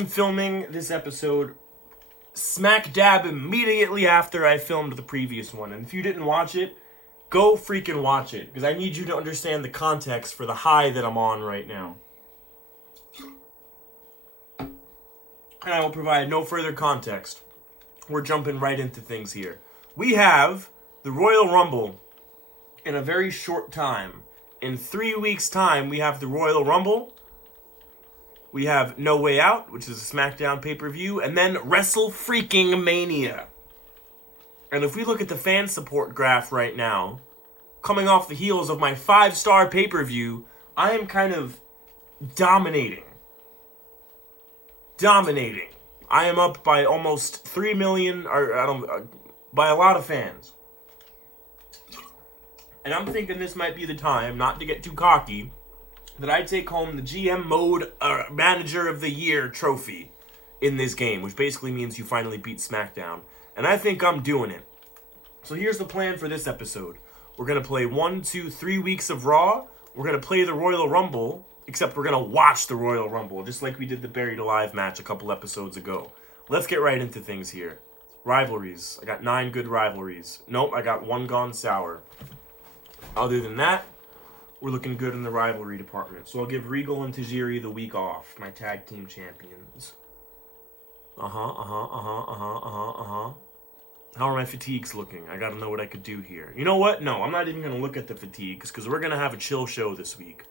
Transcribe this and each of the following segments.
I'm filming this episode smack dab immediately after I filmed the previous one. And if you didn't watch it, go freaking watch it. Because I need you to understand the context for the high that I'm on right now. And I will provide no further context. We're jumping right into things here. We have the Royal Rumble in a very short time. In 3 weeks' time, we have the Royal Rumble. We have No Way Out, which is a SmackDown pay-per-view, and then Wrestle Freaking Mania. And if we look at the fan support graph right now, coming off the heels of my 5-star pay-per-view, I am kind of dominating. I am up by almost 3 million, by a lot of fans. And I'm thinking this might be the time, not to get too cocky, that I take home the GM Mode Manager of the Year trophy in this game, which basically means you finally beat SmackDown. And I think I'm doing it. So here's the plan for this episode. We're going to play 1, 2, 3 weeks of Raw. We're going to play the Royal Rumble, except we're going to watch the Royal Rumble, just like we did the Buried Alive match a couple episodes ago. Let's get right into things here. Rivalries. I got 9 good rivalries. Nope, I got 1 gone sour. Other than that, we're looking good in the rivalry department. So I'll give Regal and Tajiri the week off, my tag team champions. How are my fatigues looking? I gotta know what I could do here. You know what? No, I'm not even gonna look at the fatigues, because we're gonna have a chill show this week.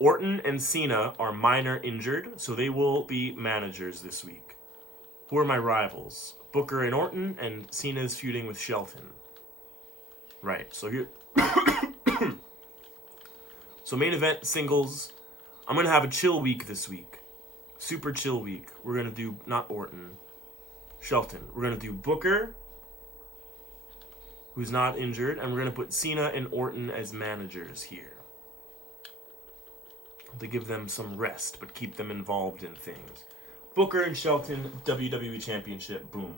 Orton and Cena are minor injured, so they will be managers this week. Who are my rivals? Booker and Orton, and Cena's feuding with Shelton. Right, so here... So main event, singles. I'm going to have a chill week this week. Super chill week. We're going to do, not Orton, Shelton. We're going to do Booker, who's not injured, and we're going to put Cena and Orton as managers here. To give them some rest, but keep them involved in things. Booker and Shelton, WWE Championship, boom.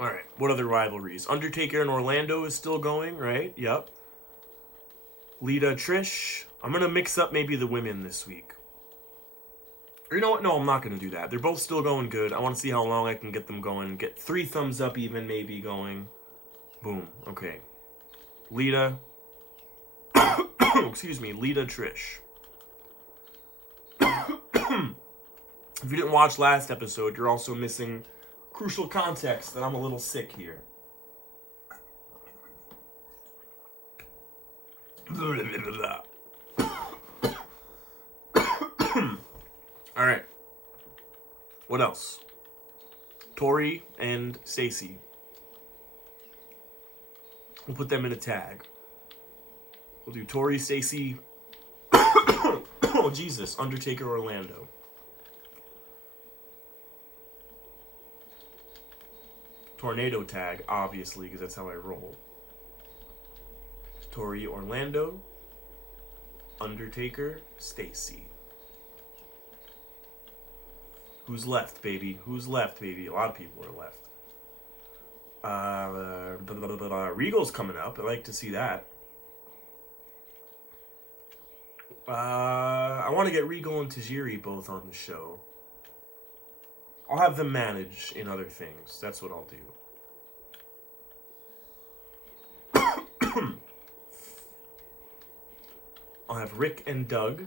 Alright, what other rivalries? Undertaker and Orlando is still going, right? Yep. Lita, Trish. I'm going to mix up maybe the women this week. Or you know what? No, I'm not going to do that. They're both still going good. I want to see how long I can get them going. Get 3 thumbs up even maybe going. Boom. Okay. Lita. Excuse me. Lita, Trish. If you didn't watch last episode, you're also missing crucial context that I'm a little sick here. Alright. What else? Tori and Stacy. We'll put them in a tag. We'll do Tori, Stacy. Oh, Jesus. Undertaker, Orlando. Tornado tag, obviously, because that's how I roll. Tori, Orlando, Undertaker, Stacy. Who's left, baby? Who's left, baby? A lot of people are left. Regal's coming up. I like to see that. I want to get Regal and Tajiri both on the show. I'll have them manage in other things. That's what I'll do. I'll have Rick and Doug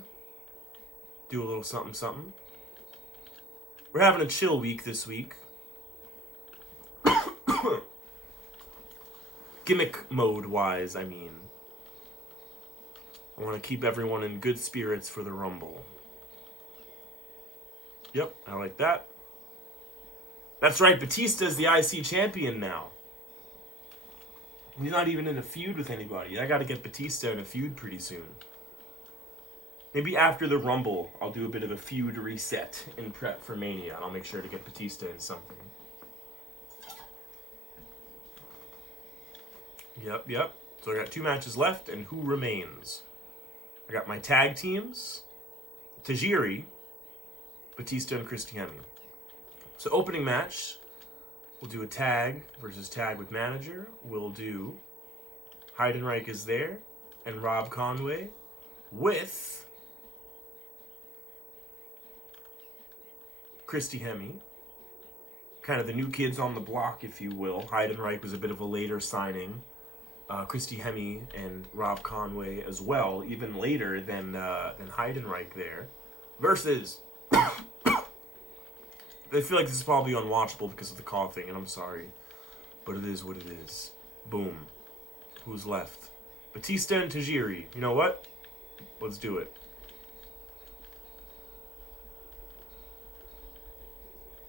do a little something something. We're having a chill week this week. Gimmick mode wise, I mean. I want to keep everyone in good spirits for the Rumble. Yep, I like that. That's right, Batista's the IC champion now. He's not even in a feud with anybody. I gotta get Batista in a feud pretty soon. Maybe after the Rumble, I'll do a bit of a feud reset in prep for Mania, and I'll make sure to get Batista in something. Yep. So I got 2 matches left, and who remains? I got my tag teams. Tajiri, Batista, and Christiani. So opening match, we'll do a tag versus tag with manager. We'll do Heidenreich is there, and Rob Conway with Christy Hemme. Kind of the new kids on the block, if you will. Heidenreich was a bit of a later signing. Christy Hemme and Rob Conway as well, even later than Heidenreich there. Versus, I feel like this is probably unwatchable because of the coughing, and I'm sorry. But it is what it is. Boom. Who's left? Batista and Tajiri. You know what? Let's do it.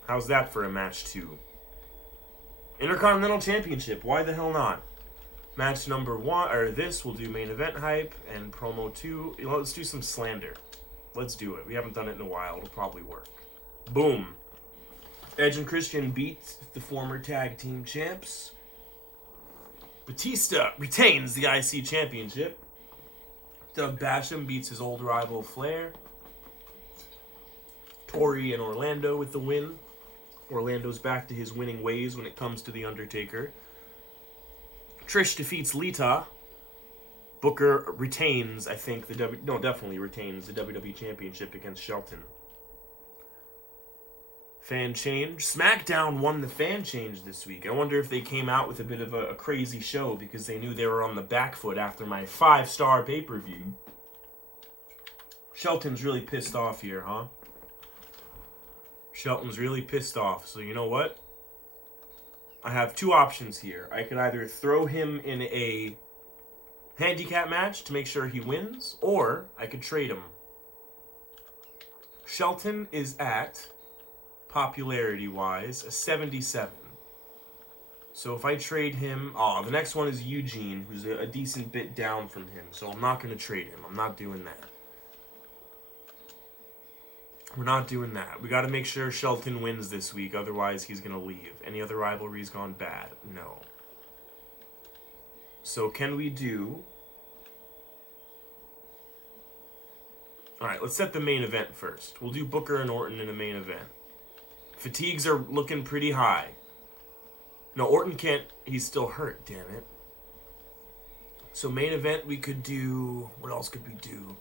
How's that for a match 2? Intercontinental Championship. Why the hell not? Match number 1, or this, we'll do main event hype and promo 2. Let's do some slander. Let's do it. We haven't done it in a while. It'll probably work. Boom. Edge and Christian beat the former tag team champs. Batista retains the IC Championship. Doug Basham beats his old rival Flair. Tori and Orlando with the win. Orlando's back to his winning ways when it comes to The Undertaker. Trish defeats Lita. Booker retains, I think, definitely retains the WWE Championship against Shelton. Fan change. SmackDown won the fan change this week. I wonder if they came out with a bit of a crazy show because they knew they were on the back foot after my 5-star pay-per-view. Shelton's really pissed off here, huh? Shelton's really pissed off. So you know what? I have 2 options here. I could either throw him in a handicap match to make sure he wins, or I could trade him. Shelton is at, popularity-wise, a 77. So if I trade him... Oh, the next one is Eugene, who's a decent bit down from him. So I'm not going to trade him. I'm not doing that. We're not doing that. We got to make sure Shelton wins this week, otherwise he's going to leave. Any other rivalries gone bad? No. So can we do... Alright, let's set the main event first. We'll do Booker and Orton in the main event. Fatigues are looking pretty high. No, Orton can't... He's still hurt, damn it. So main event we could do... What else could we do?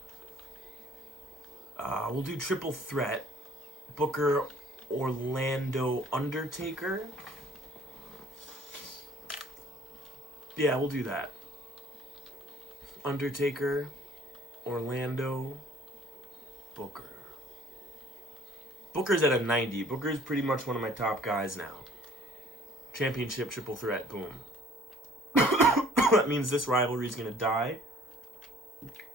We'll do triple threat. Booker, Orlando, Undertaker. Yeah, we'll do that. Undertaker, Orlando, Booker. Booker's at a 90. Booker's pretty much one of my top guys now. Championship triple threat, boom. That means this rivalry is going to die.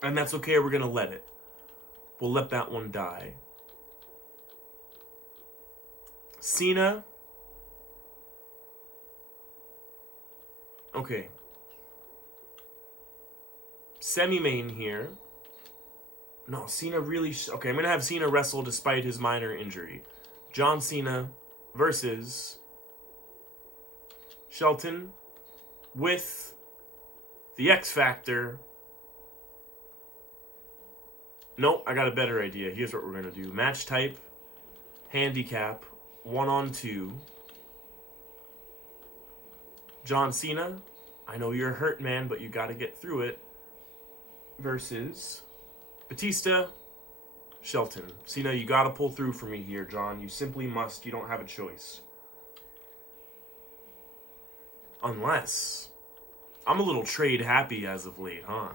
And that's okay, we're going to let it. We'll let that one die. Cena. Okay. Semi-main here. No, Cena really... Okay, I'm going to have Cena wrestle despite his minor injury. John Cena versus Shelton with the X Factor. Nope, I got a better idea. Here's what we're going to do. Match type, handicap, 1-on-2. John Cena, I know you're hurt, man, but you got to get through it. Versus Batista, Shelton. Cena, you got to pull through for me here, John. You simply must. You don't have a choice. Unless... I'm a little trade happy as of late, huh?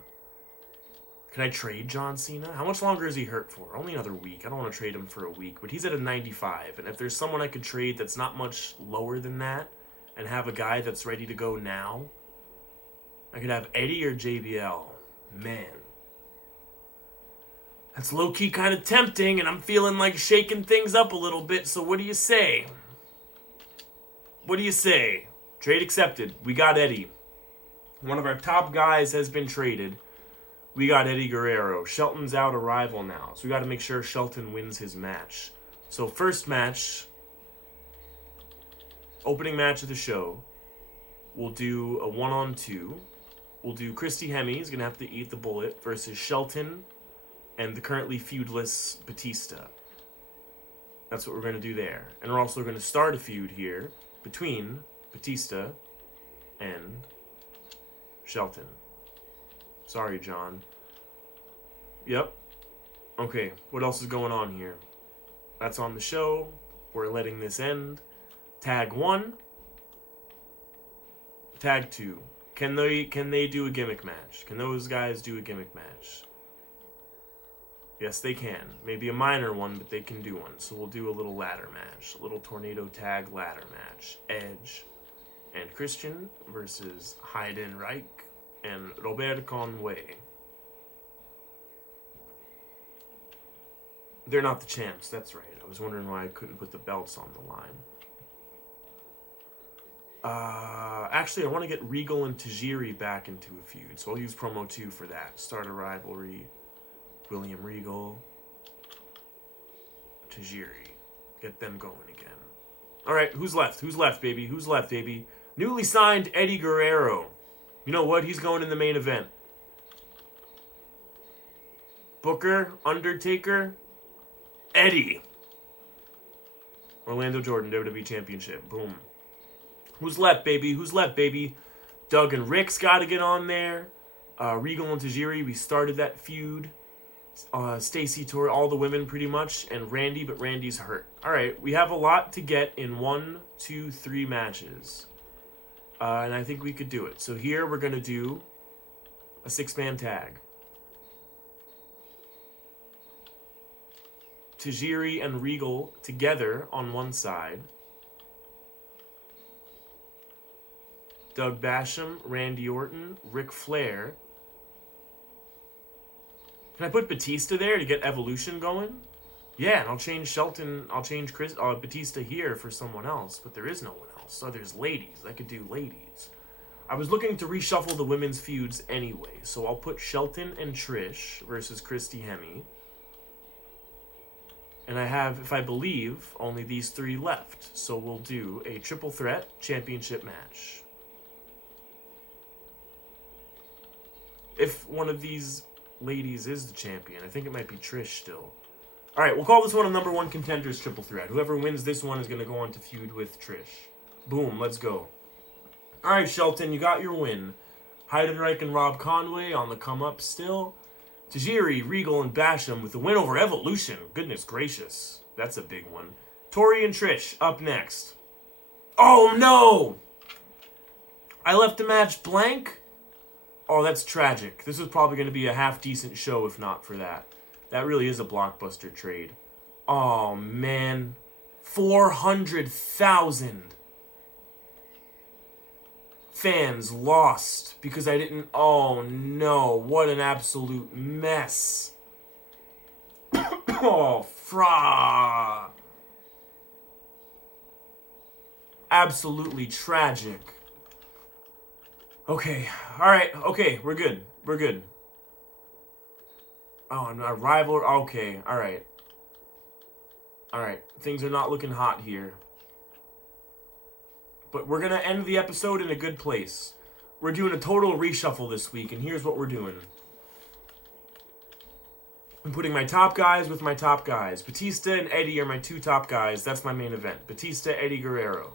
Can I trade John Cena? How much longer is he hurt for? Only another week. I don't want to trade him for a week, but he's at a 95. And if there's someone I could trade that's not much lower than that and have a guy that's ready to go now, I could have Eddie or JBL. Man. That's low-key kind of tempting, and I'm feeling like shaking things up a little bit, so what do you say? What do you say? Trade accepted. We got Eddie. One of our top guys has been traded. We got Eddie Guerrero. Shelton's out a rival now, so we got to make sure Shelton wins his match. So first match, opening match of the show, we'll do a 1-on-2. We'll do Christy Hemme, he's going to have to eat the bullet, versus Shelton and the currently feudless Batista. That's what we're going to do there. And we're also going to start a feud here between Batista and Shelton. Sorry, John. Yep. Okay, what else is going on here? That's on the show. We're letting this end. Tag 1. Tag 2. Can they do a gimmick match? Can those guys do a gimmick match? Yes, they can. Maybe a minor one, but they can do one. So we'll do a little ladder match. A little tornado tag ladder match. Edge and Christian versus Heidenreich and Robert Conway. They're not the champs, that's right. I was wondering why I couldn't put the belts on the line. Actually, I want to get Regal and Tajiri back into a feud, so I'll use promo 2 for that. Start a rivalry. William Regal. Tajiri. Get them going again. Alright, who's left? Who's left, baby? Who's left, baby? Newly signed Eddie Guerrero. You know what? He's going in the main event. Booker, Undertaker, Eddie. Orlando Jordan, WWE Championship. Boom. Who's left, baby? Who's left, baby? Doug and Rick's got to get on there. Regal and Tajiri, we started that feud. Stacy, Tori, all the women pretty much. And Randy, but Randy's hurt. Alright, we have a lot to get in 1, 2, 3 matches. And I think we could do it. So here we're going to do a 6-man tag. Tajiri and Regal together on one side. Doug Basham, Randy Orton, Ric Flair. Can I put Batista there to get Evolution going? Yeah, and I'll change Batista here for someone else, but there is no one else. So there's ladies. I could do ladies. I was looking to reshuffle the women's feuds anyway, so I'll put Shelton and Trish versus Christy Hemme. And I have, if I believe, only these 3 left. So we'll do a triple threat championship match. If one of these ladies is the champion, I think it might be Trish still. Alright, we'll call this one a number 1 contenders triple threat. Whoever wins this one is going to go on to feud with Trish. Boom, let's go. Alright, Shelton, you got your win. Heidenreich and Rob Conway on the come up still. Tajiri, Regal, and Basham with the win over Evolution. Goodness gracious. That's a big one. Tori and Trish up next. Oh, no! I left the match blank? Oh, that's tragic. This was probably going to be a half-decent show if not for that. That really is a blockbuster trade. Oh, man. 400,000 fans lost because I didn't... Oh, no. What an absolute mess. Oh, fra. Absolutely tragic. Okay. Alright. Okay. We're good. We're good. Oh, and our rival... Okay. Alright. Alright. Things are not looking hot here. But we're going to end the episode in a good place. We're doing a total reshuffle this week, and here's what we're doing. I'm putting my top guys with my top guys. Batista and Eddie are my 2 top guys. That's my main event. Batista, Eddie Guerrero.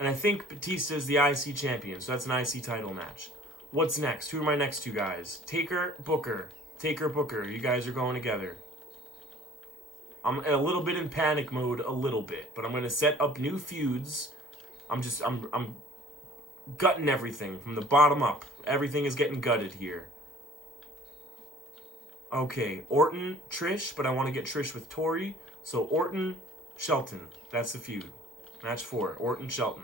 And I think Batista is the IC champion, so that's an IC title match. What's next? Who are my next 2 guys? Taker, Booker. Taker, Booker. You guys are going together. I'm a little bit in panic mode, a little bit. But I'm going to set up new feuds. I'm gutting everything from the bottom up. Everything is getting gutted here. Okay, Orton, Trish, but I want to get Trish with Tori. So Orton, Shelton. That's the feud. Match 4, Orton, Shelton.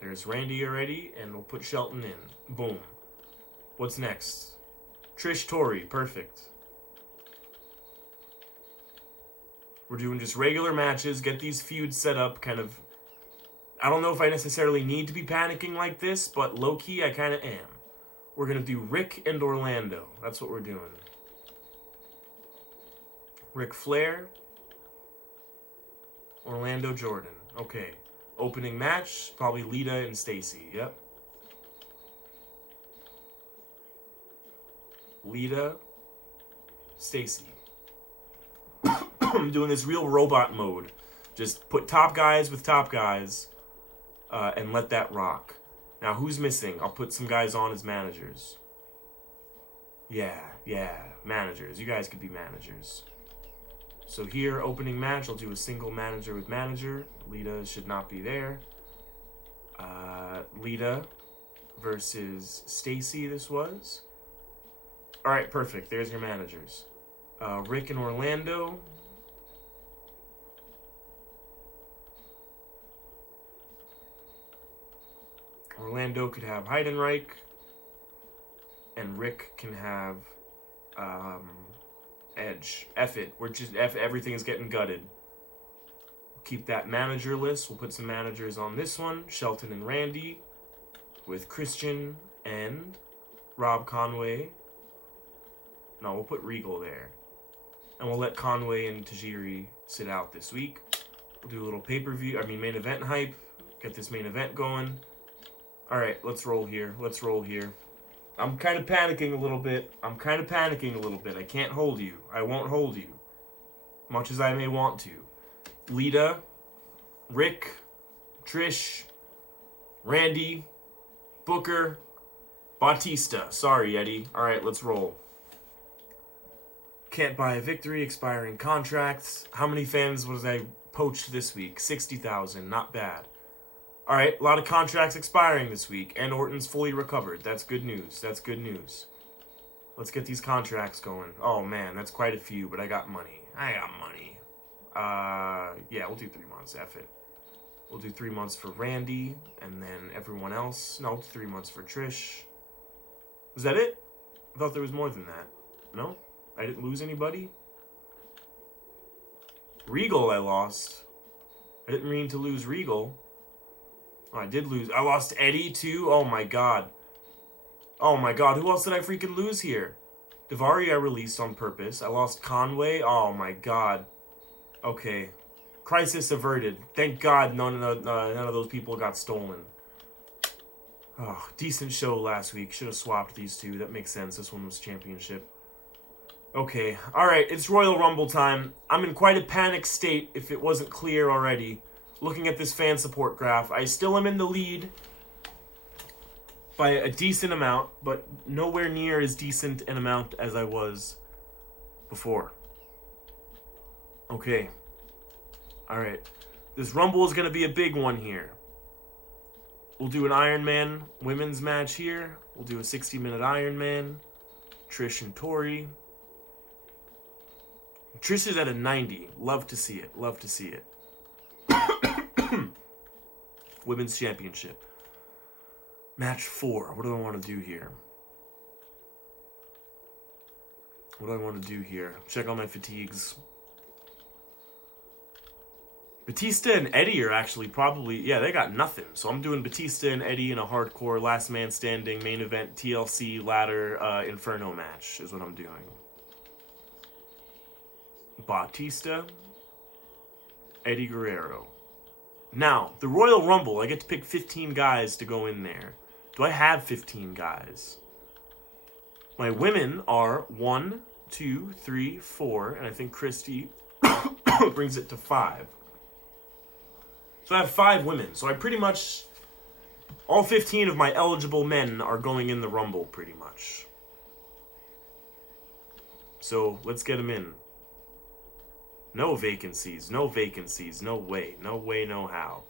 There's Randy already, and we'll put Shelton in. Boom. What's next? Trish, Tori. Perfect. We're doing just regular matches. Get these feuds set up, kind of... I don't know if I necessarily need to be panicking like this, but low-key, I kind of am. We're going to do Rick and Orlando. That's what we're doing. Ric Flair. Orlando Jordan. Okay. Opening match, probably Lita and Stacy. Yep. Lita. Stacy. I'm doing this real robot mode. Just put top guys with top guys. And let that rock. Now, who's missing? I'll put some guys on as managers. Yeah. Managers. You guys could be managers. So here, opening match, I'll do a single manager with manager. Lita should not be there. Lita versus Stacy, this was. Alright, perfect. There's your managers. Rick and Orlando. Orlando could have Heidenreich. And Rick can have Edge. F it. We're just everything is getting gutted. We'll keep that manager list. We'll put some managers on this one. Shelton and Randy. With Christian and Rob Conway. No, we'll put Regal there. And we'll let Conway and Tajiri sit out this week. We'll do a little pay-per-view, main event hype. Get this main event going. Alright, let's roll here. Let's roll here. I'm kind of panicking a little bit. I can't hold you. I won't hold you. Much as I may want to. Lita, Rick, Trish, Randy, Booker, Batista. Sorry, Eddie. Alright, let's roll. Can't buy a victory, expiring contracts. How many fans was I poached this week? 60,000. Not bad. Alright, a lot of contracts expiring this week. And Orton's fully recovered. That's good news. That's good news. Let's get these contracts going. Oh, man, that's quite a few, but I got money. Yeah, we'll do 3 months. F it. We'll do 3 months for Randy, and then everyone else. No, 3 months for Trish. Was that it? I thought there was more than that. No? I didn't lose anybody? Regal I lost. I didn't mean to lose Regal. Oh, I did lose. I lost Eddie, too? Oh, my God. Oh, my God. Who else did I freaking lose here? Daivari I released on purpose. I lost Conway. Oh, my God. Okay. Crisis averted. Thank God none of those people got stolen. Oh, decent show last week. Should have swapped these two. That makes sense. This one was championship. Okay. Alright, it's Royal Rumble time. I'm in quite a panic state, if it wasn't clear already. Looking at this fan support graph, I still am in the lead by a decent amount, but nowhere near as decent an amount as I was before. Okay. Alright. This Rumble is going to be a big one here. We'll do an Iron Man women's match here. We'll do a 60-minute Iron Man. Trish and Tori. Trish is at a 90. Love to see it. Love to see it. Women's Championship. Match 4. What do I want to do here? Check on my fatigues. Batista and Eddie are actually probably... Yeah, they got nothing. So I'm doing Batista and Eddie in a hardcore last man standing main event TLC ladder Inferno match is what I'm doing. Batista, Eddie Guerrero. Now, the Royal Rumble, I get to pick 15 guys to go in there. Do I have 15 guys? My women are 1, 2, 3, 4, and I think Christy brings it to 5. So I have 5 women. So I pretty much... all 15 of my eligible men are going in the Rumble, pretty much. So, let's get them in. No vacancies. No vacancies. No way. No way, no how.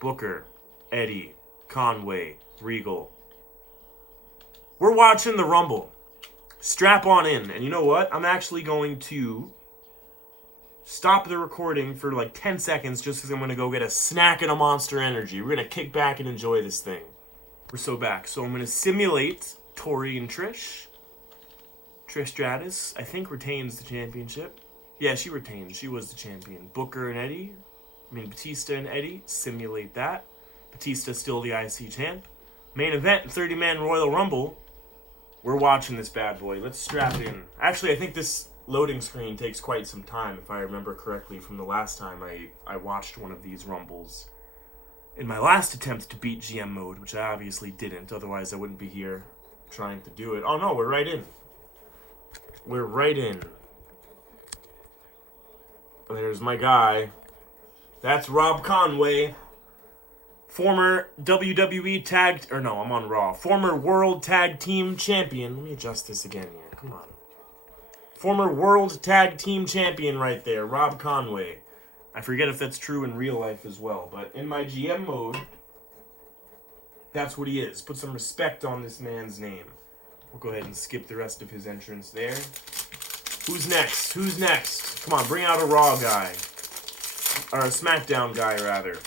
Booker, Eddie, Conway, Regal. We're watching the Rumble. Strap on in. And you know what? I'm actually going to stop the recording for like 10 seconds just because I'm going to go get a snack and a Monster Energy. We're going to kick back and enjoy this thing. We're so back. So I'm going to simulate Tori and Trish. Trish Stratus, I think, retains the championship. Yeah, she retains. She was the champion. Booker and Eddie. Batista and Eddie. Simulate that. Batista still the IC champ. Main event, 30-man Royal Rumble. We're watching this bad boy. Let's strap in. Actually, I think this loading screen takes quite some time, if I remember correctly from the last time I watched one of these Rumbles. In my last attempt to beat GM mode, which I obviously didn't, otherwise I wouldn't be here trying to do it. Oh no, we're right in. We're right in. There's my guy. That's Rob Conway. Former WWE tag... Or no, I'm on Raw. Former World Tag Team Champion. Let me adjust this again here. Come on. Former World Tag Team Champion right there, Rob Conway. I forget if that's true in real life as well, but in my GM mode, that's what he is. Put some respect on this man's name. We'll go ahead and skip the rest of his entrance there. Who's next? Who's next? Come on, bring out a Raw guy. Or a SmackDown guy, rather.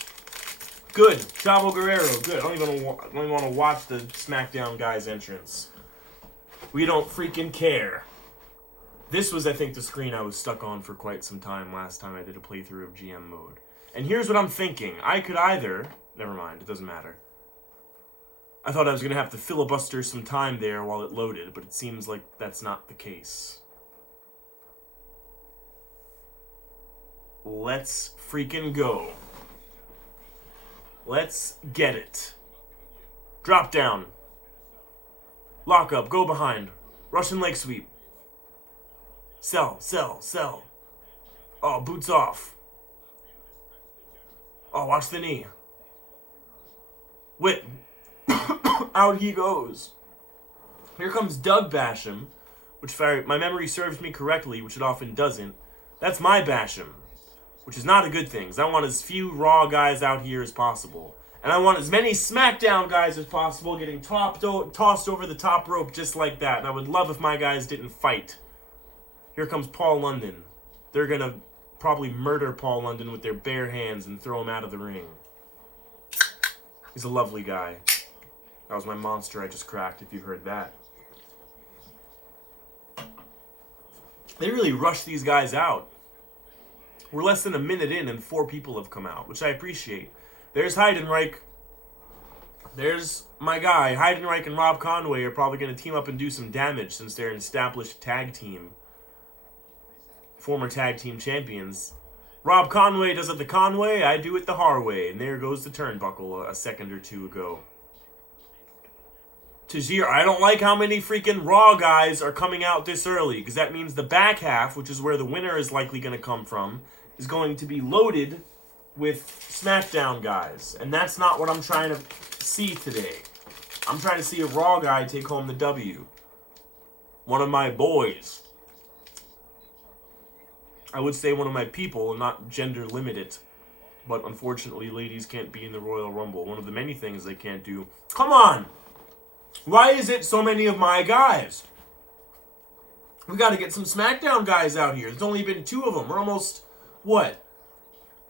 Good. Chavo Guerrero. Good. I don't even want to watch the SmackDown guy's entrance. We don't freaking care. This was, I think, the screen I was stuck on for quite some time last time I did a playthrough of GM mode. And here's what I'm thinking. I could either... Never mind. It doesn't matter. I thought I was going to have to filibuster some time there while it loaded, but it seems like that's not the case. Let's freaking go. Let's get it. Drop down. Lock up. Go behind. Russian leg sweep. Sell, sell, sell. Oh, boots off. Oh, watch the knee. Whip. Out he goes. Here comes Doug Basham, which, if my memory serves me correctly, which it often doesn't, that's my Basham, which is not a good thing, because I want as few Raw guys out here as possible. And I want as many SmackDown guys as possible getting tossed over the top rope just like that. And I would love if my guys didn't fight. Here comes Paul London. They're going to probably murder Paul London with their bare hands and throw him out of the ring. He's a lovely guy. That was my monster I just cracked, if you heard that. They really rushed these guys out. We're less than a minute in and 4 people have come out, which I appreciate. There's Heidenreich. There's my guy. Heidenreich and Rob Conway are probably going to team up and do some damage since they're an established tag team. Former tag team champions. Rob Conway does it the Conway, I do it the Harway. And there goes the turnbuckle a second or two ago. Tajir, I don't like how many freaking Raw guys are coming out this early, because that means the back half, which is where the winner is likely going to come from, is going to be loaded with SmackDown guys. And that's not what I'm trying to see today. I'm trying to see a Raw guy take home the W. One of my boys. I would say one of my people, and not gender limited. But unfortunately, ladies can't be in the Royal Rumble. One of the many things they can't do. Come on! Why is it so many of my guys? We got to get some SmackDown guys out here. There's only been 2 of them. We're almost, what?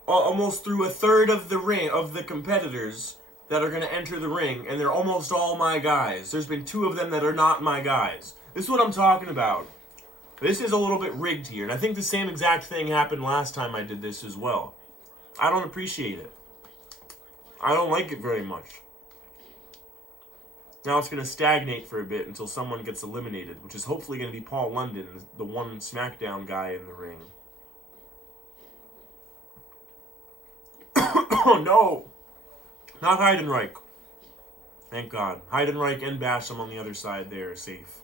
Almost through a third of the ring of the competitors that are going to enter the ring, and they're almost all my guys. There's been 2 of them that are not my guys. This is what I'm talking about. This is a little bit rigged here, and I think the same exact thing happened last time I did this as well. I don't appreciate it. I don't like it very much. Now it's going to stagnate for a bit until someone gets eliminated, which is hopefully going to be Paul London, the one SmackDown guy in the ring. Oh no! Not Heidenreich. Thank God. Heidenreich and Basham on the other side there are safe.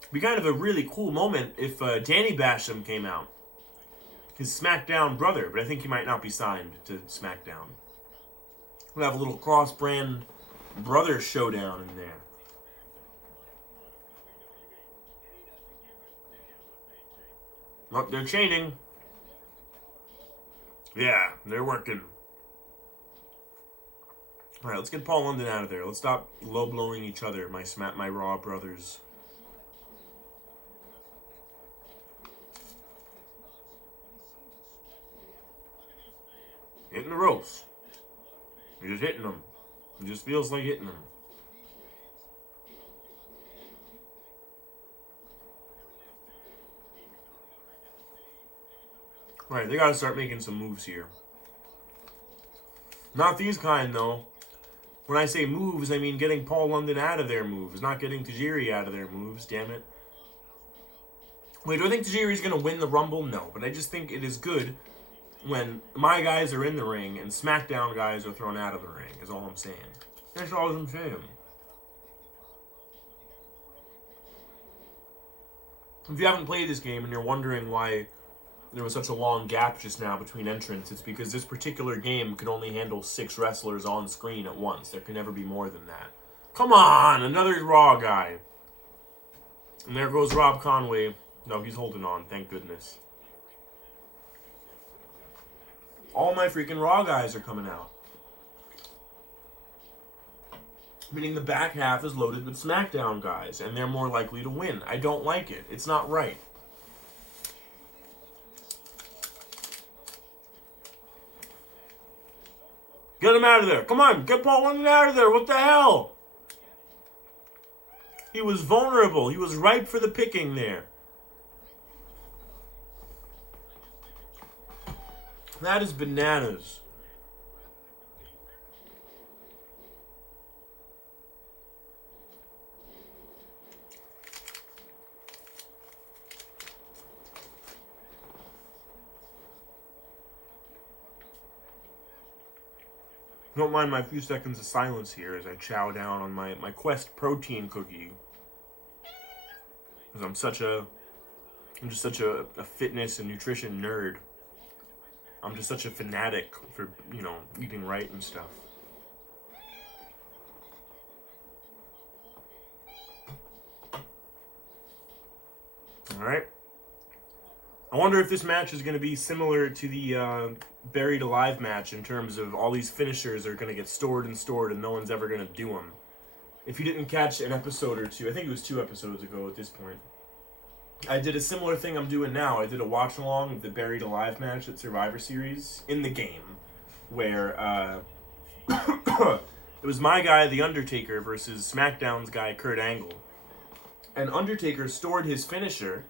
It'd be kind of a really cool moment if Danny Basham came out. His SmackDown brother, but I think he might not be signed to SmackDown. We'll have a little cross-brand brother showdown in there. Look, they're chaining. Yeah, they're working. Alright, let's get Paul London out of there. Let's stop low-blowing each other, my Raw brothers. Hitting the ropes. You're just hitting them. It just feels like hitting them. Right, they gotta start making some moves here. Not these kind, though. When I say moves, I mean getting Paul London out of their moves, not getting Tajiri out of their moves, damn it. Wait, do I think Tajiri's gonna win the Rumble? No, but I just think it is good when my guys are in the ring and SmackDown guys are thrown out of the ring, is all I'm saying. That's all I'm saying. If you haven't played this game and you're wondering why there was such a long gap just now between entrants, it's because this particular game can only handle 6 wrestlers on screen at once. There can never be more than that. Come on! Another Raw guy. And there goes Rob Conway No, he's holding on, thank goodness. All my freaking Raw guys are coming out. Meaning the back half is loaded with SmackDown guys, and they're more likely to win. I don't like it. It's not right. Get him out of there. Come on, get Paul London out of there. What the hell? He was vulnerable. He was ripe for the picking there. That is bananas. Don't mind my few seconds of silence here as I chow down on my Quest protein cookie. Because I'm just such a fitness and nutrition nerd. I'm just such a fanatic for, you know, eating right and stuff. Alright. I wonder if this match is going to be similar to the Buried Alive match in terms of all these finishers are going to get stored and no one's ever going to do them. If you didn't catch an episode or two, I think it was 2 episodes ago at this point, I did a similar thing I'm doing now. I did a watch-along of the Buried Alive match at Survivor Series in the game, where it was my guy, The Undertaker, versus SmackDown's guy, Kurt Angle. And Undertaker stored his finisher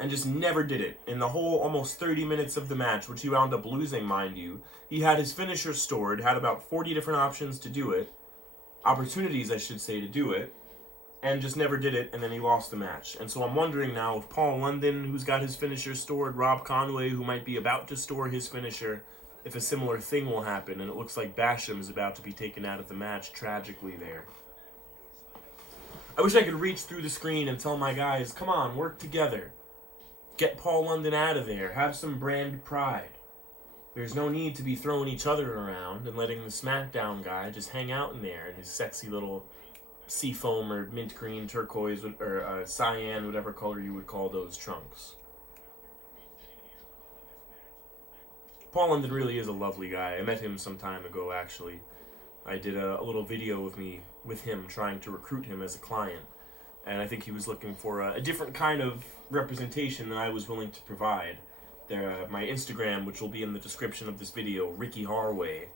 and just never did it. In the whole almost 30 minutes of the match, which he wound up losing, mind you, he had his finisher stored, had about 40 different options to do it, opportunities, I should say, to do it, and just never did it, and then he lost the match. And so I'm wondering now if Paul London, who's got his finisher stored, Rob Conway, who might be about to store his finisher, if a similar thing will happen, and it looks like Basham is about to be taken out of the match tragically there. I wish I could reach through the screen and tell my guys, come on, work together. Get Paul London out of there. Have some brand pride. There's no need to be throwing each other around and letting the SmackDown guy just hang out in there in his sexy little seafoam or mint green, turquoise, or cyan, whatever color you would call those trunks. Paul London really is a lovely guy. I met him some time ago, actually. I did a little video of me with him trying to recruit him as a client. And I think he was looking for a different kind of representation than I was willing to provide. My Instagram, which will be in the description of this video, Ricky Harway.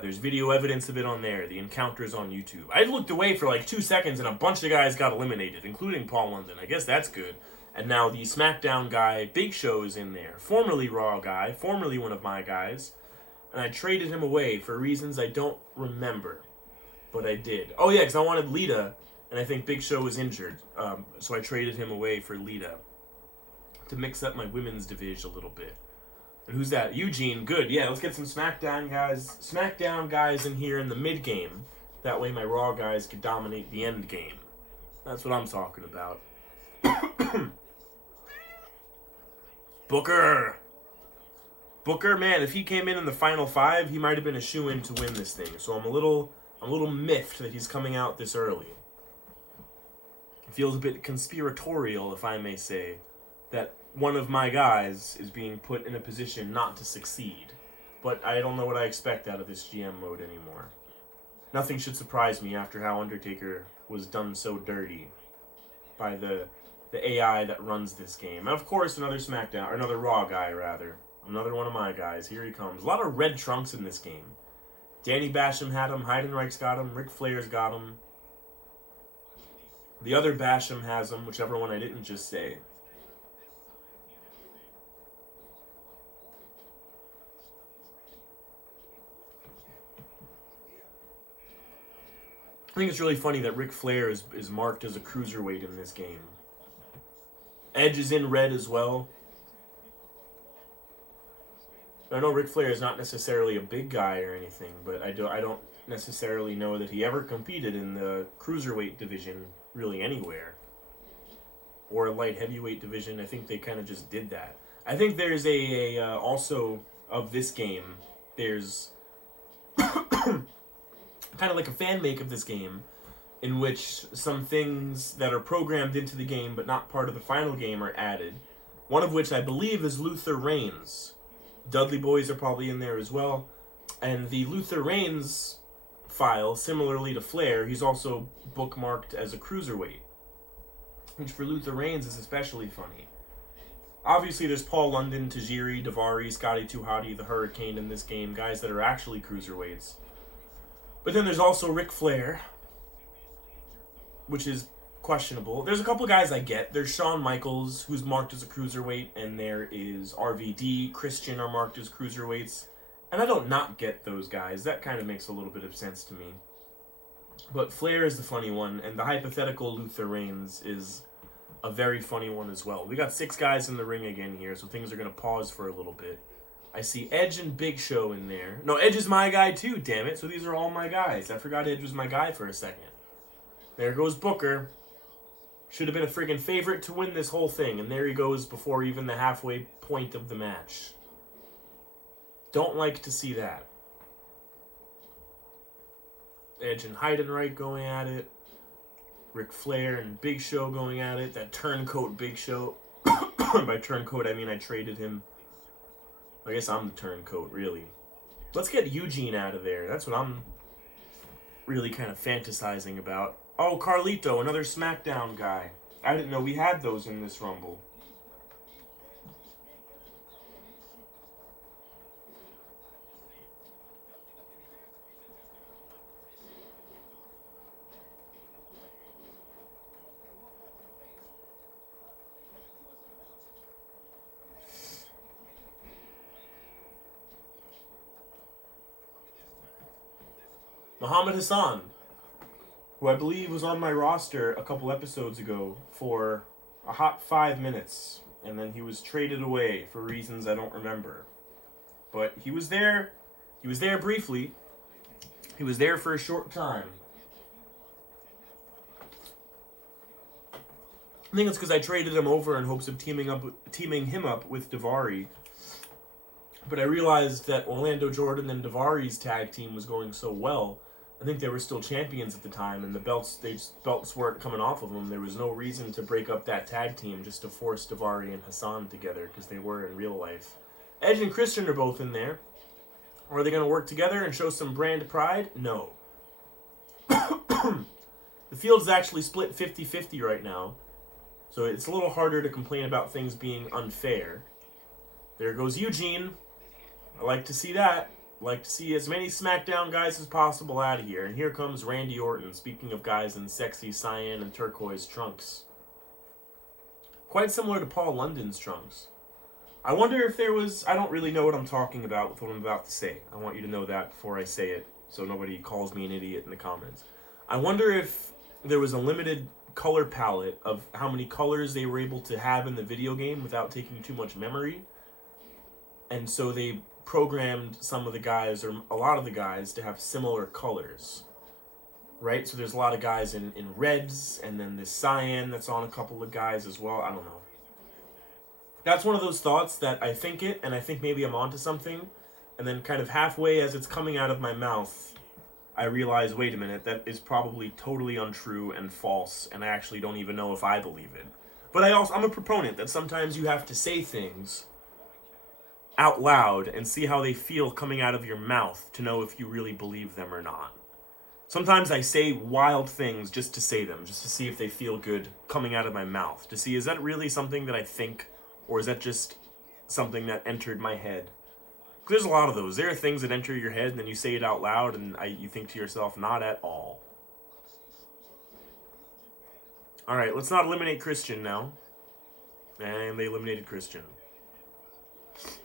There's video evidence of it on there. The encounter's on YouTube. I looked away for like 2 seconds and a bunch of guys got eliminated, including Paul London. I guess that's good. And now the SmackDown guy, Big Show, is in there. Formerly Raw guy, formerly one of my guys. And I traded him away for reasons I don't remember. But I did. Oh yeah, because I wanted Lita. And I think Big Show was injured, so I traded him away for Lita to mix up my women's division a little bit. And who's that? Eugene. Good. Yeah, let's get some SmackDown guys in here in the mid game. That way my Raw guys could dominate the end game. That's what I'm talking about. Booker, man, if he came in the final 5, he might have been a shoo-in to win this thing. So I'm a little miffed that he's coming out this early. It feels a bit conspiratorial, if I may say, that one of my guys is being put in a position not to succeed. But I don't know what I expect out of this GM mode anymore. Nothing should surprise me after how Undertaker was done so dirty by the AI that runs this game. And of course, another SmackDown, or another Raw guy, rather. Another one of my guys. Here he comes. A lot of red trunks in this game. Danny Basham had him, Heidenreich's got him, Ric Flair's got him. The other Basham has them, whichever one I didn't just say. I think it's really funny that Ric Flair is marked as a cruiserweight in this game. Edge is in red as well. I know Ric Flair is not necessarily a big guy or anything, but I don't necessarily know that he ever competed in the cruiserweight division really anywhere. Or a light heavyweight division. I think they kind of just did that. I think there's also of this game, there's kind of like a fan make of this game in which some things that are programmed into the game but not part of the final game are added. One of which I believe is Luther Reigns. Dudley Boys are probably in there as well. And the Luther Reigns file, similarly to Flair, he's also bookmarked as a cruiserweight. Which for Luther Reigns is especially funny. Obviously, there's Paul London, Tajiri, Daivari, Scotty 2 Hotty, the Hurricane in this game, guys that are actually cruiserweights. But then there's also Ric Flair, which is questionable. There's a couple guys I get. There's Shawn Michaels, who's marked as a cruiserweight, and there is RVD, Christian are marked as cruiserweights. And I don't not get those guys. That kind of makes a little bit of sense to me. But Flair is the funny one, and the hypothetical Luther Reigns is a very funny one as well. We got 6 guys in the ring again here, so things are going to pause for a little bit. I see Edge and Big Show in there. No, Edge is my guy too, damn it. So these are all my guys. I forgot Edge was my guy for a second. There goes Booker. Should have been a friggin' favorite to win this whole thing, and there he goes before even the halfway point of the match. Don't like to see that. Edge and Heidenreich going at it. Ric Flair and Big Show going at it. That turncoat Big Show. By turncoat, I mean I traded him. I guess I'm the turncoat, really. Let's get Eugene out of there. That's what I'm really kind of fantasizing about. Oh, Carlito, another SmackDown guy. I didn't know we had those in this Rumble. Muhammad Hassan, who I believe was on my roster a couple episodes ago for a hot 5 minutes, and then he was traded away for reasons I don't remember. But he was there. He was there briefly. He was there for a short time. I think it's because I traded him over in hopes of teaming him up with Daivari. But I realized that Orlando Jordan and Daivari's tag team was going so well. I think they were still champions at the time, and the belts weren't coming off of them. There was no reason to break up that tag team just to force Daivari and Hassan together, because they were in real life. Edge and Christian are both in there. Are they going to work together and show some brand pride? No. The field is actually split 50-50 right now, so it's a little harder to complain about things being unfair. There goes Eugene. I like to see that. Like to see as many SmackDown guys as possible out of here. And here comes Randy Orton, speaking of guys in sexy cyan and turquoise trunks. Quite similar to Paul London's trunks. I wonder if there was... I don't really know what I'm talking about with what I'm about to say. I want you to know that before I say it, so nobody calls me an idiot in the comments. I wonder if there was a limited color palette of how many colors they were able to have in the video game without taking too much memory. And so they programmed some of the guys, or a lot of the guys, to have similar colors, right? So there's a lot of guys in reds, and then this cyan that's on a couple of guys as well. I don't know. That's one of those thoughts that I think it, and I think maybe I'm onto something, and then kind of halfway as it's coming out of my mouth, I realize, wait a minute, that is probably totally untrue and false, and I actually don't even know if I believe it. But I'm a proponent that sometimes you have to say things out loud and see how they feel coming out of your mouth to know if you really believe them or not. Sometimes I say wild things just to say them, just to see if they feel good coming out of my mouth, to see, is that really something that I think, or is that just something that entered my head? Because there's a lot of those. There are things that enter your head and then you say it out loud and you think to yourself, not at all. Alright, let's not eliminate Christian now. And they eliminated Christian.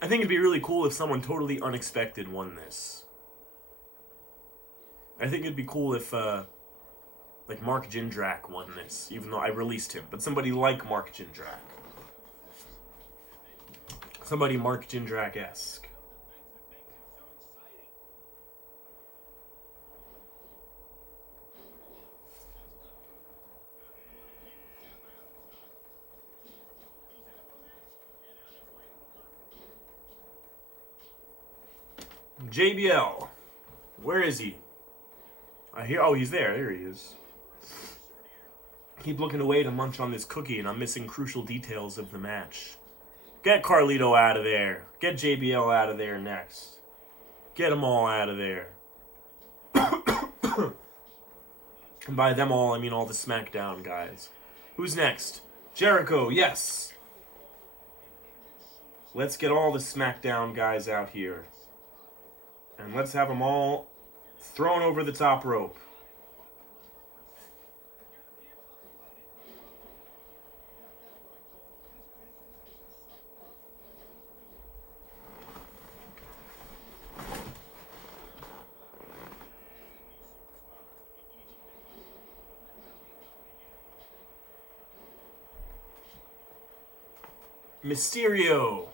I think it'd be really cool if someone totally unexpected won this. I think it'd be cool if, like Mark Jindrak won this, even though I released him. But somebody like Mark Jindrak. Somebody Mark Jindrak-esque. JBL. Where is he? I hear. Oh, he's there. There he is. Keep looking away to munch on this cookie, and I'm missing crucial details of the match. Get Carlito out of there. Get JBL out of there next. Get them all out of there. And by them all, I mean all the SmackDown guys. Who's next? Jericho, yes. Let's get all the SmackDown guys out here. And let's have them all thrown over the top rope. Mysterio.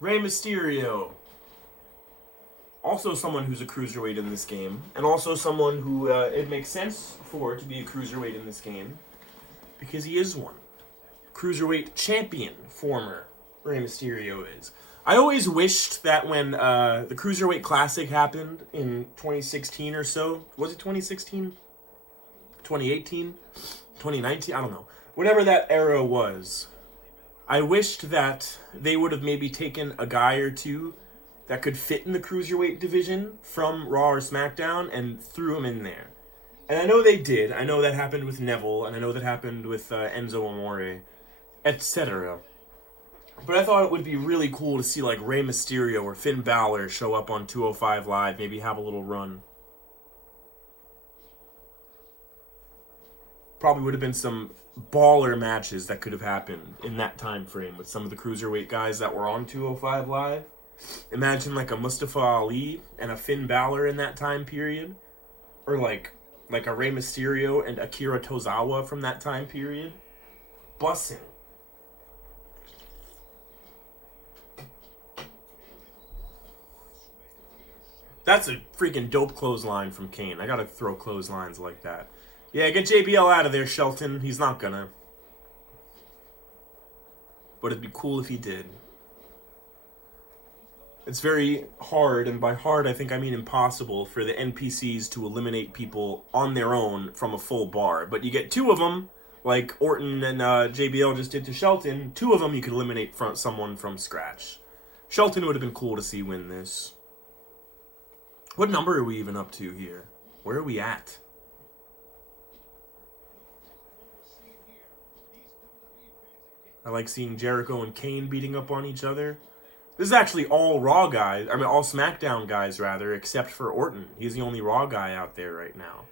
Rey Mysterio. Also someone who's a cruiserweight in this game. And also someone who it makes sense for to be a cruiserweight in this game. Because he is one. Cruiserweight champion, former Rey Mysterio is. I always wished that when the Cruiserweight Classic happened in 2016 or so. Was it 2016? 2018? 2019? I don't know. Whatever that era was. I wished that they would have maybe taken a guy or two that could fit in the Cruiserweight division from Raw or SmackDown and threw him in there. And I know they did. I know that happened with Neville, and I know that happened with Enzo Amore, etc. But I thought it would be really cool to see like Rey Mysterio or Finn Balor show up on 205 Live, maybe have a little run. Probably would have been some baller matches that could have happened in that time frame with some of the cruiserweight guys that were on 205 Live. Imagine like a Mustafa Ali and a Finn Balor in that time period, or like a Rey Mysterio and Akira Tozawa from that time period. Bussin'. That's a freaking dope clothesline from Kane. I gotta throw clotheslines like that. Yeah, get JBL out of there, Shelton. He's not gonna. But it'd be cool if he did. It's very hard, and by hard I think I mean impossible, for the NPCs to eliminate people on their own from a full bar. But you get two of them, like Orton and JBL just did to Shelton. Two of them you could eliminate from someone from scratch. Shelton would have been cool to see win this. What number are we even up to here? Where are we at? I like seeing Jericho and Kane beating up on each other. This is actually all Raw guys. I mean, all SmackDown guys, rather, except for Orton. He's the only Raw guy out there right now.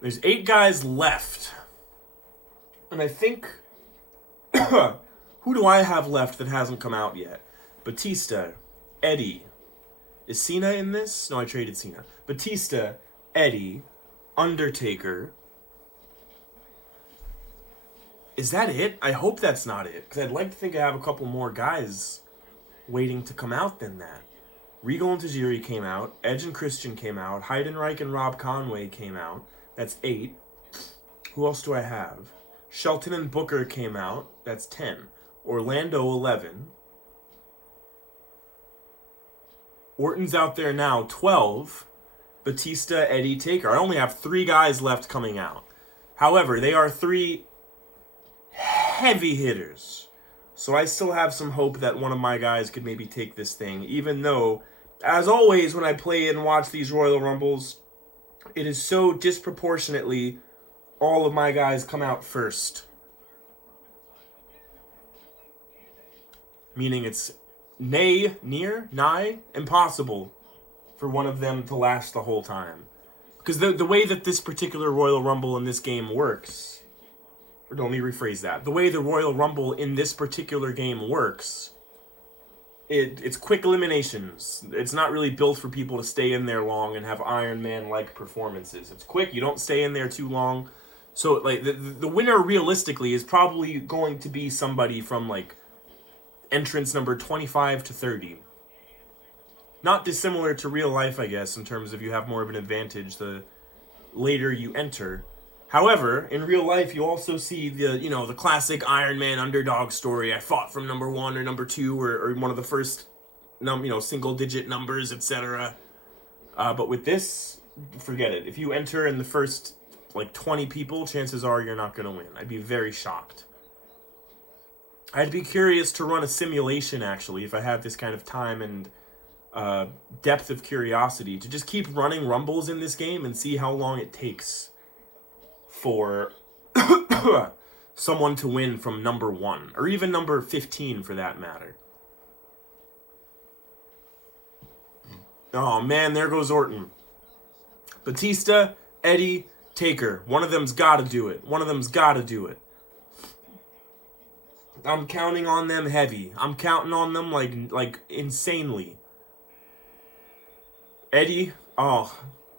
There's 8 guys left. And I think... who do I have left that hasn't come out yet? Batista, Eddie. Is Cena in this? No, I traded Cena. Batista, Eddie, Undertaker. Is that it? I hope that's not it, because I'd like to think I have a couple more guys waiting to come out than that. Regal and Tajiri came out. Edge and Christian came out. Heidenreich and Rob Conway came out. That's 8. Who else do I have? Shelton and Booker came out. That's 10. Orlando, 11. Orton's out there now, 12. Batista, Eddie, Taker. I only have 3 guys left coming out. However, they are 3 heavy hitters. So I still have some hope that one of my guys could maybe take this thing, even though, as always, when I play and watch these Royal Rumbles, it is so disproportionately all of my guys come out first. Meaning it's nigh impossible for one of them to last the whole time. Because the way that this particular Royal Rumble in this game works... Or let me rephrase that. The way the Royal Rumble in this particular game works, it's quick eliminations. It's not really built for people to stay in there long and have Iron Man-like performances. It's quick. You don't stay in there too long. So, like, the winner, realistically, is probably going to be somebody from, like, entrance number 25 to 30. Not dissimilar to real life, I guess, in terms of you have more of an advantage the later you enter. However, in real life, you also see the classic Iron Man underdog story. I fought from number 1 or number 2 or one of the first, single-digit numbers, etc. But with this, forget it. If you enter in the first like 20 people, chances are you're not going to win. I'd be very shocked. I'd be curious to run a simulation, actually, if I had this kind of time and depth of curiosity, to just keep running Rumbles in this game and see how long it takes for someone to win from number 1, or even number 15 for that matter. Oh man, there goes Orton. Batista, Eddie, Taker. One of them's gotta do it. One of them's gotta do it. I'm counting on them heavy. I'm counting on them like insanely. Eddie, oh,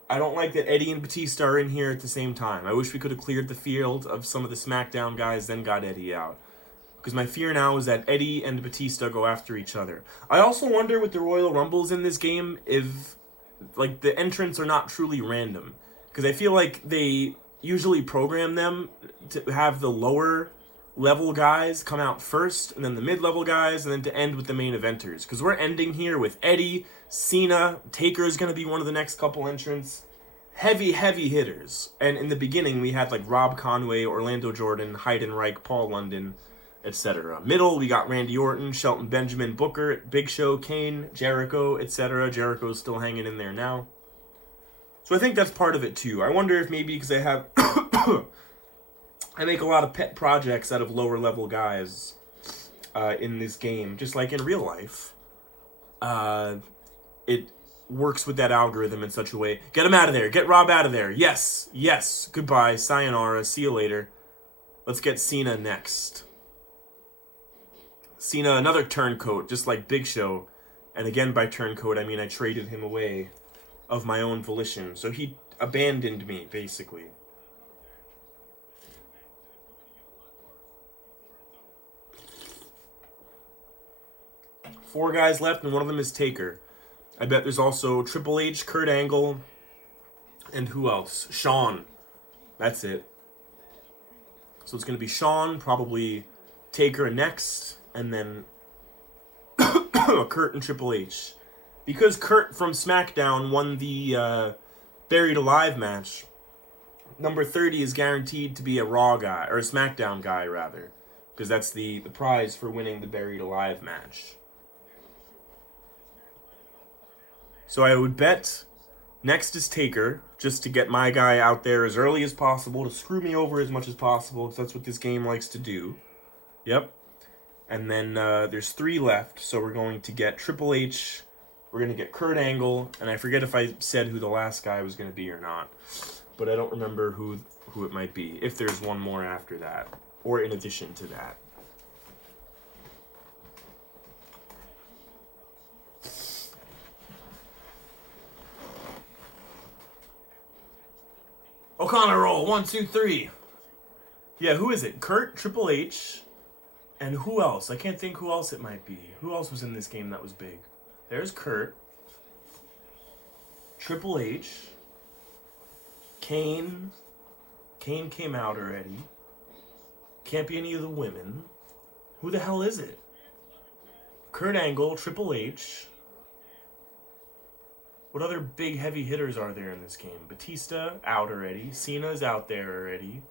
I don't like that Eddie and Batista are in here at the same time. I wish we could have cleared the field of some of the SmackDown guys, then got Eddie out. Because my fear now is that Eddie and Batista go after each other. I also wonder with the Royal Rumbles in this game if, like, the entrants are not truly random. Because I feel like they usually program them to have the lower level guys come out first, and then the mid-level guys, and then to end with the main eventers. Because we're ending here with Eddie, Cena, Taker is going to be one of the next couple entrants. Heavy hitters. And in the beginning, we had, like, Rob Conway, Orlando Jordan, Heidenreich, Paul London, etc. Middle, we got Randy Orton, Shelton Benjamin, Booker, Big Show, Kane, Jericho, etc. Jericho's still hanging in there now. So I think that's part of it, too. I wonder if maybe because I have... I make a lot of pet projects out of lower-level guys in this game, just like in real life. It works with that algorithm in such a way. Get him out of there. Get Rob out of there. Yes. Yes. Goodbye. Sayonara. See you later. Let's get Cena next. Cena, another turncoat, just like Big Show. And again, by turncoat, I mean I traded him away of my own volition. So he abandoned me, basically. Four guys left, and one of them is Taker. I bet there's also Triple H, Kurt Angle, and who else? Shawn. That's it. So it's going to be Shawn, probably Taker next, and then Kurt and Triple H. Because Kurt from SmackDown won the Buried Alive match, number 30 is guaranteed to be a Raw guy, or a SmackDown guy, rather. Because that's the prize for winning the Buried Alive match. So I would bet next is Taker, just to get my guy out there as early as possible, to screw me over as much as possible, because that's what this game likes to do. Yep. And then there's 3 left, so we're going to get Triple H, we're going to get Kurt Angle, and I forget if I said who the last guy was going to be or not. But I don't remember who it might be, if there's one more after that, or in addition to that. O'Connor roll, 1, 2, 3. Yeah, who is it? Kurt, Triple H, and who else? I can't think who else it might be. Who else was in this game that was big? There's Kurt, Triple H, Kane. Kane came out already. Can't be any of the women. Who the hell is it? Kurt Angle, Triple H. What other big heavy hitters are there in this game? Batista, out already. Cena's out there already.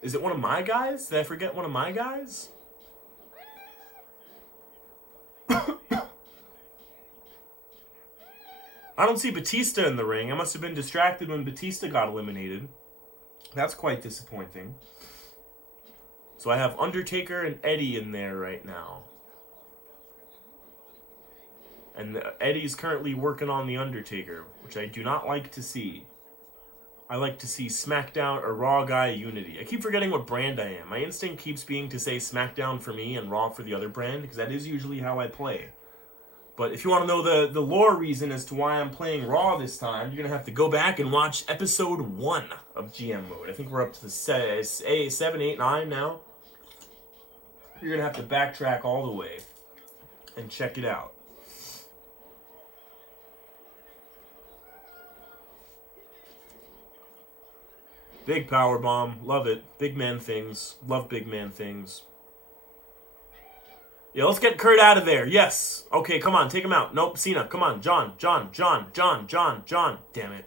Is it one of my guys? Did I forget one of my guys? I don't see Batista in the ring. I must have been distracted when Batista got eliminated. That's quite disappointing. So I have Undertaker and Eddie in there right now. And Eddie's currently working on The Undertaker, which I do not like to see. I like to see SmackDown or Raw guy unity. I keep forgetting what brand I am. My instinct keeps being to say SmackDown for me and Raw for the other brand, because that is usually how I play. But if you want to know the lore reason as to why I'm playing Raw this time, you're going to have to go back and watch episode 1 of GM Mode. I think we're up to the 7, 8, 9 now. You're going to have to backtrack all the way and check it out. Big power bomb, love it. Big man things, love big man things. Yeah, let's get Kurt out of there. Yes. Okay, come on, take him out. Nope, Cena, come on. John. Damn it.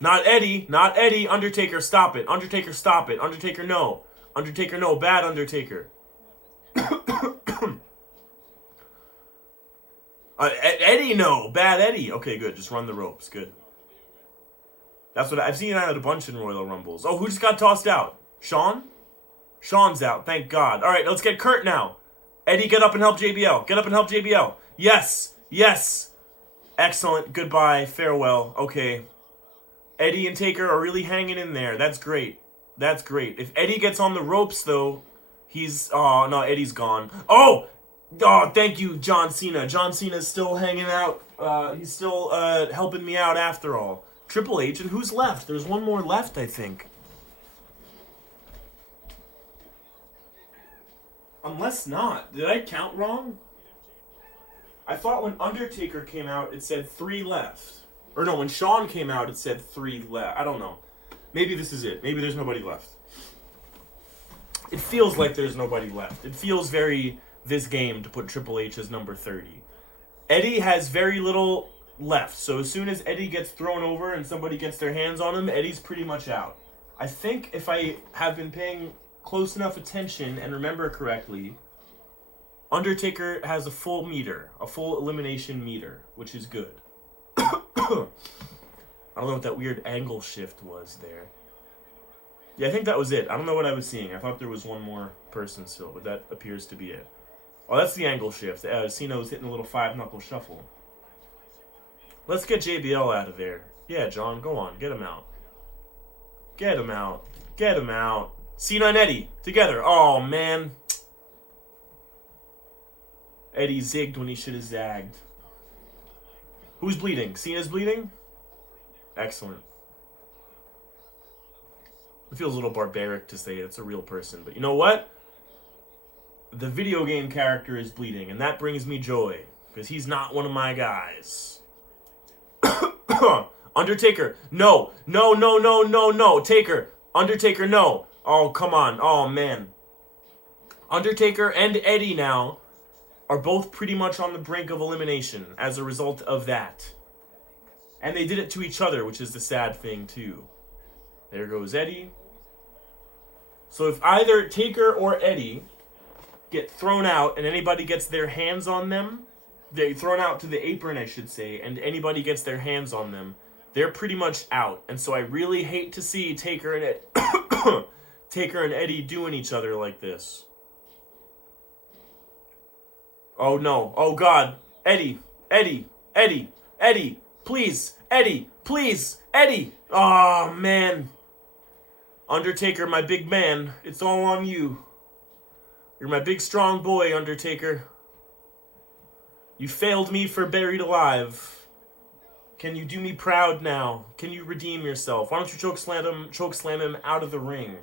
Not Eddie. Not Eddie. Undertaker, stop it. Undertaker, stop it. Undertaker, no. Undertaker, no. Bad Undertaker. Eddie, no. Bad Eddie. Okay, good. Just run the ropes. Good. That's what I've seen that at a bunch in Royal Rumbles. Oh, who just got tossed out? Sean? Sean's out. Thank God. All right, let's get Kurt now. Eddie, get up and help JBL. Get up and help JBL. Yes. Yes. Excellent. Goodbye. Farewell. Okay. Eddie and Taker are really hanging in there. That's great. That's great. If Eddie gets on the ropes, though, he's... Oh, no, Eddie's gone. Oh! Oh, thank you, John Cena. John Cena's still hanging out. He's still helping me out after all. Triple H, and who's left? There's one more left, I think. Unless not. Did I count wrong? I thought when Undertaker came out, it said 3 left. Or no, when Shawn came out, it said 3 left. I don't know. Maybe this is it. Maybe there's nobody left. It feels like there's nobody left. It feels very this game to put Triple H as number 30. Eddie has very little left. So as soon as Eddie gets thrown over and somebody gets their hands on him, Eddie's pretty much out. I think if I have been paying close enough attention and remember correctly, Undertaker has a full meter, a full elimination meter, which is good. I don't know what that weird angle shift was there. Yeah, I think that was it. I don't know what I was seeing. I thought there was one more person still, but that appears to be it. Oh, that's the angle shift. Cena was hitting a little 5-knuckle shuffle. Let's get JBL out of there. Yeah, John, go on. Get him out. Get him out. Get him out. Cena and Eddie together. Oh, man. Eddie zigged when he should have zagged. Who's bleeding? Cena's bleeding? Excellent. It feels a little barbaric to say it's a real person, but you know what? The video game character is bleeding, and that brings me joy, because he's not one of my guys. Undertaker, no. No, no, no, no, no. Taker, Undertaker, no. Oh, come on. Oh, man. Undertaker and Eddie now are both pretty much on the brink of elimination as a result of that. And they did it to each other, which is the sad thing, too. There goes Eddie. So if either Taker or Eddie get thrown out and anybody gets their hands on them, they're thrown out to the apron, I should say, and anybody gets their hands on them, they're pretty much out. And so I really hate to see Taker and Taker and Eddie doing each other like this. Oh no. Oh God. Eddie. Eddie. Eddie. Eddie. Please. Eddie. Please. Eddie. Oh man. Undertaker, my big man. It's all on you. You're my big strong boy, Undertaker. You failed me for Buried Alive. Can you do me proud now? Can you redeem yourself? Why don't you choke slam him out of the ring?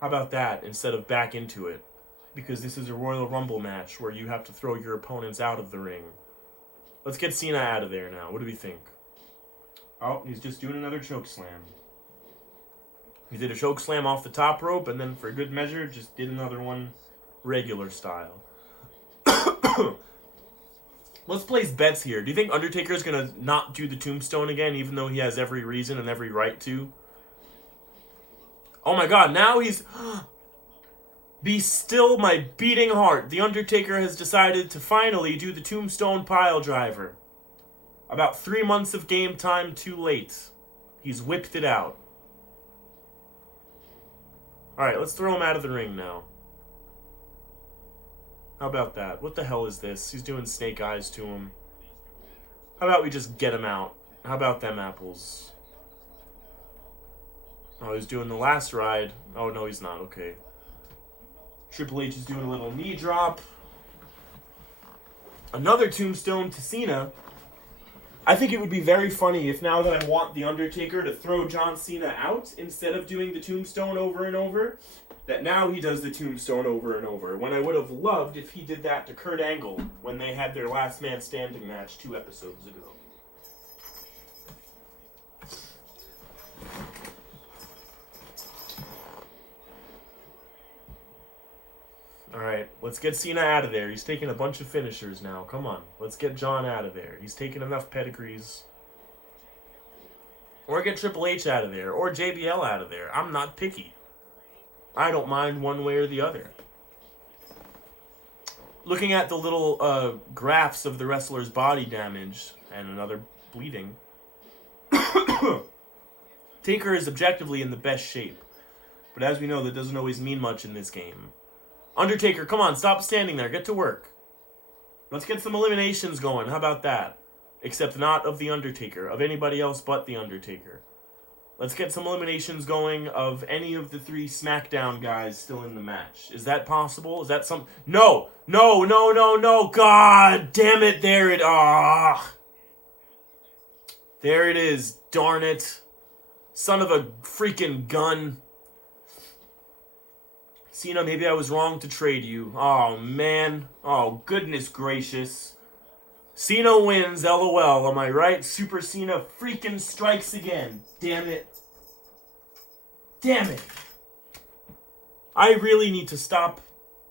How about that instead of back into it? Because this is a Royal Rumble match where you have to throw your opponents out of the ring. Let's get Cena out of there now. What do we think? Oh, he's just doing another choke slam. He did a choke slam off the top rope, and then for good measure, just did another one regular style. Let's place bets here. Do you think Undertaker's going to not do the tombstone again, even though he has every reason and every right to? Oh my God, now he's... Be still my beating heart. The Undertaker has decided to finally do the tombstone pile driver. About 3 months of game time too late. He's whipped it out. Alright, let's throw him out of the ring now. How about that? What the hell is this? He's doing snake eyes to him. How about we just get him out? How about them apples? Oh, he's doing the last ride. Oh, no, he's not. Okay. Triple H is doing a little knee drop. Another tombstone to Cena. I think it would be very funny if now that I want The Undertaker to throw John Cena out instead of doing the tombstone over and over, that now he does the tombstone over and over. When I would have loved if he did that to Kurt Angle when they had their last man standing match 2 episodes ago. Alright, let's get Cena out of there. He's taking a bunch of finishers now. Come on, let's get John out of there. He's taken enough pedigrees. Or get Triple H out of there. Or JBL out of there. I'm not picky. I don't mind one way or the other. Looking at the little graphs of the wrestler's body damage and another bleeding, Taker is objectively in the best shape. But as we know, that doesn't always mean much in this game. Undertaker, come on, stop standing there. Get to work. Let's get some eliminations going. How about that? Except not of The Undertaker. Of anybody else but The Undertaker. Let's get some eliminations going of any of the 3 SmackDown guys still in the match. Is that possible? Is that some... No! No, no, no, no! God damn it! There it... There it is. Darn it. Son of a freaking gun. Cena, maybe I was wrong to trade you. Oh, man. Oh, goodness gracious. Cena wins, LOL. Am I right? Super Cena freaking strikes again. Damn it. Damn it. I really need to stop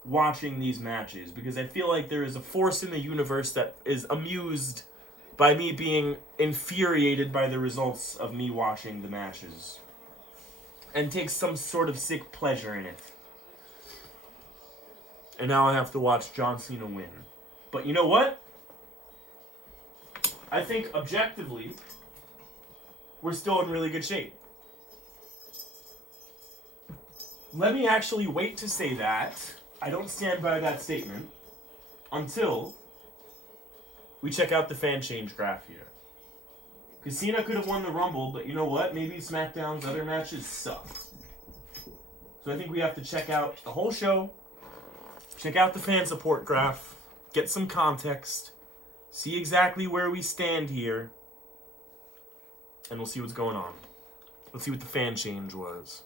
watching these matches because I feel like there is a force in the universe that is amused by me being infuriated by the results of me watching the matches and takes some sort of sick pleasure in it. And now I have to watch John Cena win. But you know what? I think objectively, we're still in really good shape. Let me actually wait to say that. I don't stand by that statement until we check out the fan change graph here. Because Cena could have won the Rumble, but you know what? Maybe SmackDown's other matches sucked. So I think we have to check out the whole show, check out the fan support graph, get some context, see exactly where we stand here, and we'll see what's going on. Let's see what the fan change was.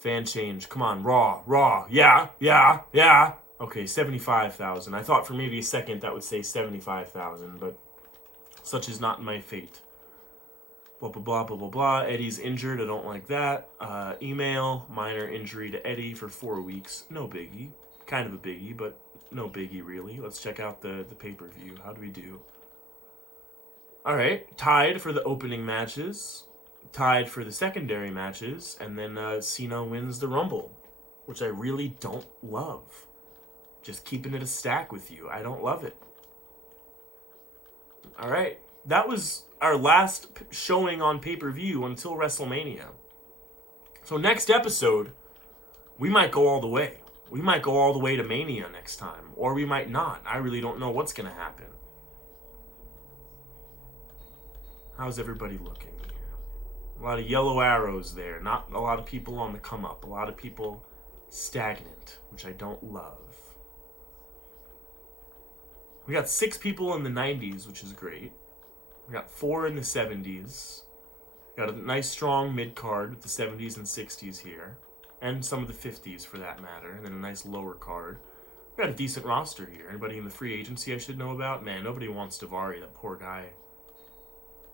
Fan change. Come on, Raw. Yeah. Okay, 75,000. I thought for maybe a second that would say 75,000, but such is not my fate. Blah, blah, blah, blah, blah, blah. Eddie's injured. I don't like that. Email. Minor injury to Eddie for 4 weeks. No biggie. Kind of a biggie, but no biggie, really. Let's check out the pay-per-view. How do we do? All right. Tied for the opening matches. Tied for the secondary matches. And then Cena wins the Rumble, which I really don't love. Just keeping it a stack with you. I don't love it. All right. That was our last showing on pay-per-view until WrestleMania. So next episode, we might go all the way. We might go all the way to Mania next time. Or we might not. I really don't know what's going to happen. How's everybody looking here? A lot of yellow arrows there. Not a lot of people on the come up. A lot of people stagnant, which I don't love. We got 6 people in the 90s, which is great. We got 4 in the 70s. Got a nice strong mid-card with the 70s and 60s here. And some of the 50s for that matter. And then a nice lower card. We got a decent roster here. Anybody in the free agency I should know about? Man, nobody wants Davari, that poor guy.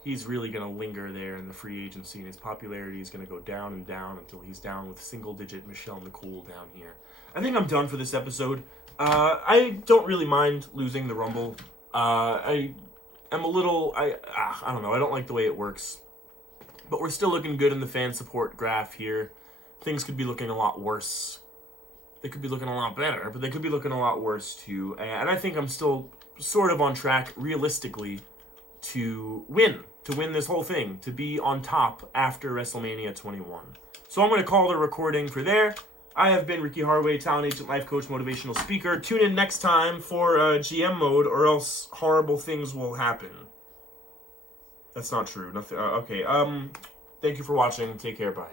He's really going to linger there in the free agency, and his popularity is going to go down and down until he's down with single-digit Michelle McCool down here. I think I'm done for this episode. I don't really mind losing the Rumble. I am a little... I don't know. I don't like the way it works. But we're still looking good in the fan support graph here. Things could be looking a lot worse. They could be looking a lot better, but they could be looking a lot worse too. And I think I'm still sort of on track, realistically, to win this whole thing, to be on top after WrestleMania 21. So I'm going to call the recording for there. I have been Ricky Harway, talent agent, life coach, motivational speaker. Tune in next time for GM mode, or else horrible things will happen. That's not true. Nothing. Okay. Thank you for watching. Take care. Bye.